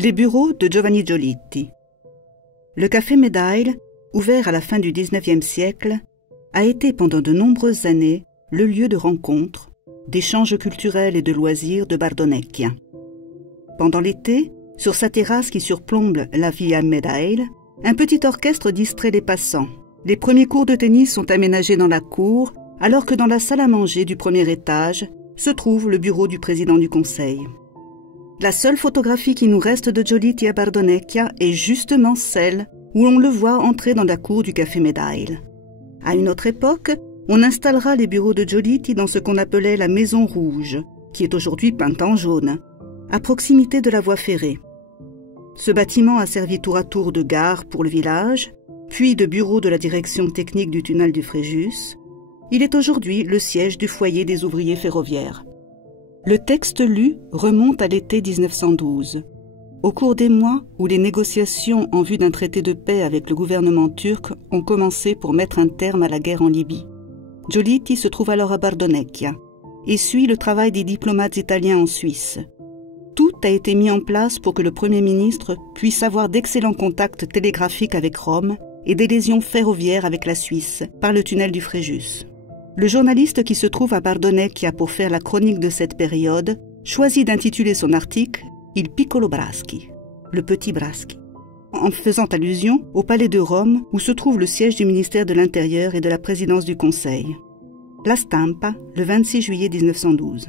Les bureaux de Giovanni Giolitti. Le café Medaille, ouvert à la fin du XIXe siècle, a été pendant de nombreuses années le lieu de rencontre, d'échanges culturels et de loisirs de Bardonecchia. Pendant l'été, sur sa terrasse qui surplombe la Via Medaille, un petit orchestre distrait les passants. Les premiers cours de tennis sont aménagés dans la cour, alors que dans la salle à manger du premier étage se trouve le bureau du président du conseil. La seule photographie qui nous reste de Giolitti à Bardonecchia est justement celle où on le voit entrer dans la cour du café Medaille. À une autre époque, on installera les bureaux de Giolitti dans ce qu'on appelait la Maison Rouge, qui est aujourd'hui peinte en jaune, à proximité de la voie ferrée. Ce bâtiment a servi tour à tour de gare pour le village, puis de bureau de la direction technique du tunnel du Fréjus. Il est aujourd'hui le siège du foyer des ouvriers ferroviaires. Le texte lu remonte à l'été 1912, au cours des mois où les négociations en vue d'un traité de paix avec le gouvernement turc ont commencé pour mettre un terme à la guerre en Libye. Giolitti se trouve alors à Bardonecchia et suit le travail des diplomates italiens en Suisse. Tout a été mis en place pour que le Premier ministre puisse avoir d'excellents contacts télégraphiques avec Rome et des liaisons ferroviaires avec la Suisse par le tunnel du Fréjus. Le journaliste qui se trouve à Bardonecchia pour faire la chronique de cette période choisit d'intituler son article « Il piccolo Braschi », le petit Braschi, en faisant allusion au palais de Rome où se trouve le siège du ministère de l'Intérieur et de la présidence du Conseil. La Stampa, le 26 juillet 1912.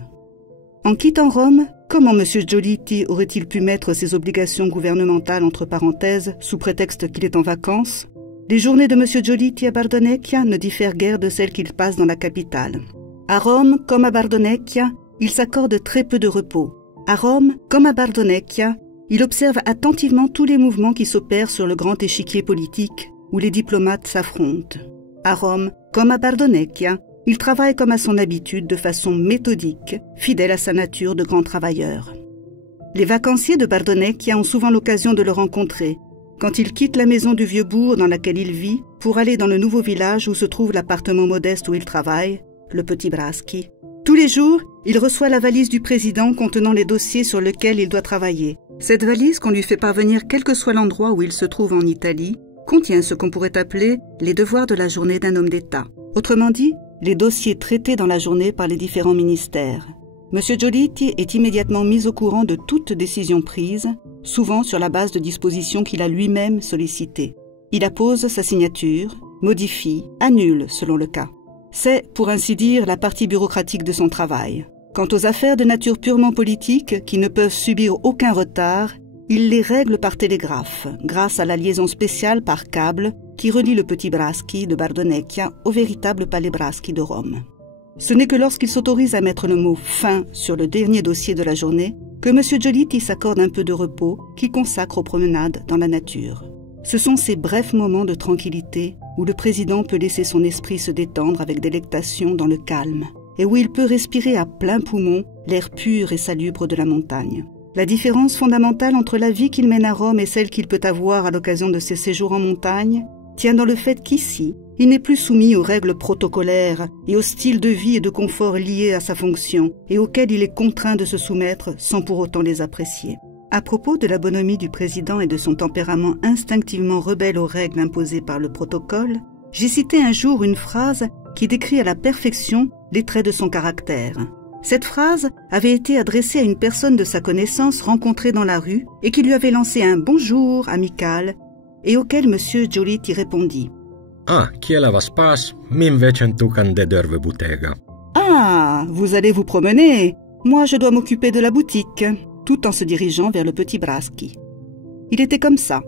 En quittant Rome, comment M. Giolitti aurait-il pu mettre ses obligations gouvernementales entre parenthèses sous prétexte qu'il est en vacances ? Les journées de M. Giolitti à Bardonecchia ne diffèrent guère de celles qu'il passe dans la capitale. À Rome, comme à Bardonecchia, il s'accorde très peu de repos. À Rome, comme à Bardonecchia, il observe attentivement tous les mouvements qui s'opèrent sur le grand échiquier politique où les diplomates s'affrontent. À Rome, comme à Bardonecchia, il travaille comme à son habitude de façon méthodique, fidèle à sa nature de grand travailleur. Les vacanciers de Bardonecchia ont souvent l'occasion de le rencontrer, quand il quitte la maison du vieux bourg dans laquelle il vit pour aller dans le nouveau village où se trouve l'appartement modeste où il travaille, le petit Braschi. Tous les jours, il reçoit la valise du président contenant les dossiers sur lesquels il doit travailler. Cette valise, qu'on lui fait parvenir quel que soit l'endroit où il se trouve en Italie, contient ce qu'on pourrait appeler les devoirs de la journée d'un homme d'État. Autrement dit, les dossiers traités dans la journée par les différents ministères. M. Giolitti est immédiatement mis au courant de toute décision prise, souvent sur la base de dispositions qu'il a lui-même sollicitées. Il appose sa signature, modifie, annule selon le cas. C'est, pour ainsi dire, la partie bureaucratique de son travail. Quant aux affaires de nature purement politique, qui ne peuvent subir aucun retard, il les règle par télégraphe, grâce à la liaison spéciale par câble qui relie le petit Braschi de Bardonecchia au véritable palais Braschi de Rome. Ce n'est que lorsqu'il s'autorise à mettre le mot « fin » sur le dernier dossier de la journée que M. Giolitti s'accorde un peu de repos qu'il consacre aux promenades dans la nature. Ce sont ces brefs moments de tranquillité où le président peut laisser son esprit se détendre avec délectation dans le calme et où il peut respirer à plein poumon l'air pur et salubre de la montagne. La différence fondamentale entre la vie qu'il mène à Rome et celle qu'il peut avoir à l'occasion de ses séjours en montagne tient dans le fait qu'ici, il n'est plus soumis aux règles protocolaires et au style de vie et de confort liés à sa fonction et auxquels il est contraint de se soumettre sans pour autant les apprécier. À propos de la bonhomie du président et de son tempérament instinctivement rebelle aux règles imposées par le protocole, j'ai cité un jour une phrase qui décrit à la perfection les traits de son caractère. Cette phrase avait été adressée à une personne de sa connaissance rencontrée dans la rue et qui lui avait lancé un « bonjour » amical et auquel M. Giolitti répondit. Ah, kiela vas pas, mim vecen tucan de dörve butega. Ah, vous allez vous promener. Moi, je dois m'occuper de la boutique, tout en se dirigeant vers le petit Braschi. Il était comme ça.